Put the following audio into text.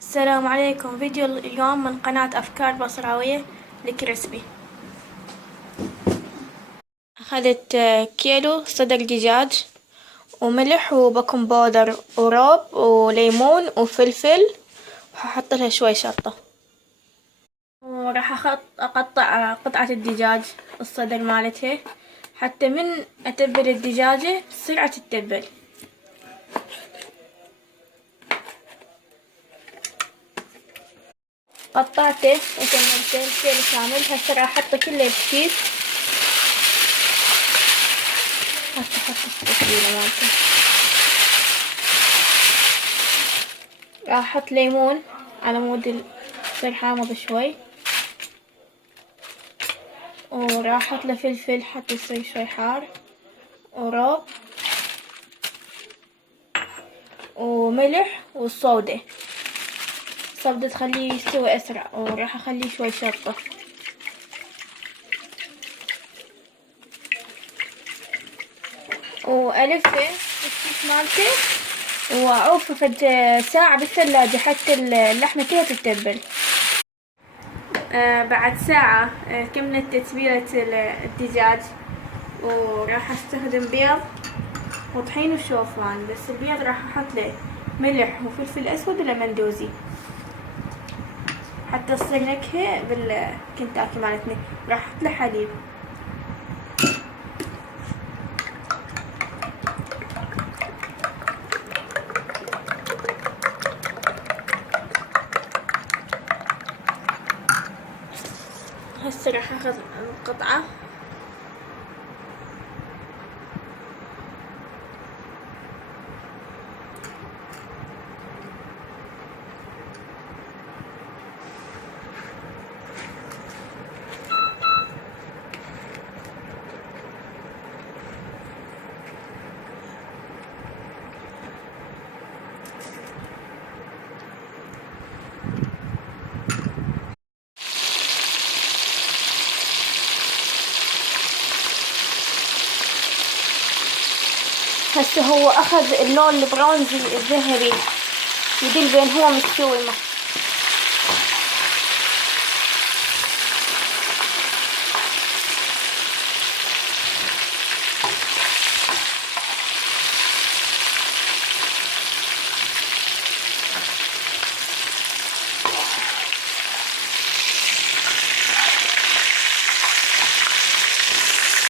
السلام عليكم. فيديو اليوم من قناة أفكار بصراوية الكريسبي. أخذت كيلو صدر دجاج وملح وبيكنج باودر وروب وليمون وفلفل، وهحط لها شوي شطة، وراح أقطع قطعة الدجاج الصدر مالتها حتى من أتبل الدجاجة بسرعة تتبل. قطعته وكملته الكيلو كامل. هسه راح احطه كله بكيس. هسه احط التتبيلة مالته. راح احط ليمون على مود تصير حامض شوي، وراح احط له فلفل حتى يصير شوي حار، وروب وملح والصودة تخليه يستوي اسرع، وراح اخليه شوي شطة. والفه بالكيس مالته واعوفه فد ساعة بالثلاجة حتى اللحمة كلها تتبل. بعد ساعة كملت تتبيلة الدجاج، وراح استخدم بيض وطحين وشوفان، بس البيض راح احط له ملح وفلفل اسود ولمندوزي حتى تصير نكهة بالكنتاكي مالتنا. راح احط له حليب. هسه راح اخذ قطعة هسه هو اخذ اللون البرونزي الذهبي، يدل بين هو مستوي